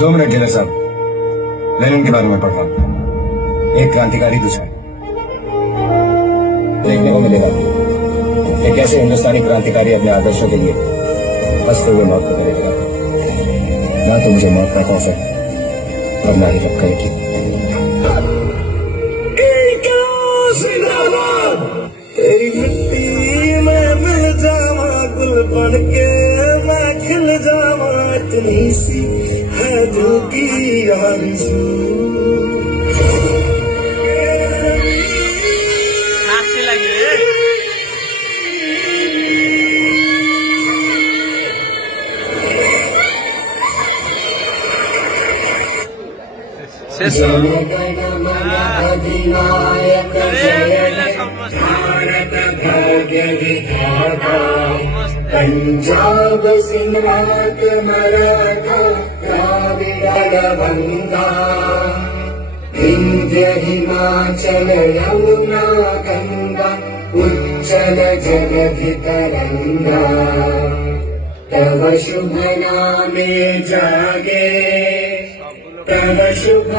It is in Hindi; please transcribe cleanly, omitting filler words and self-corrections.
2 मिनट जनरल साहब, लेनिन के बारे में पढ़ रहा हूं। एक क्रांतिकारी दुश्मन देखने को मिलेगा कि कैसे हिंदुस्तानी क्रांतिकारी अपने आदर्शों के लिए हंसते हुए मौत को करेगा। ना तो मुझे मौत का खौफ है और ना ही रखा यकीन। तेरी मिट्टी में मिल जावा, गुल बन के मैं खिल जावा, इतनी सी है दिल की आरज़ू। अधिनायक भारत भाग्य विधाता, पंजाब सिंध मराठा द्राविड़ बंगा, विंध्य हिमाचल यमुना गंगा, उज्जल जलधि तरंगा, तव शुभ नामे जागे, तव शुभ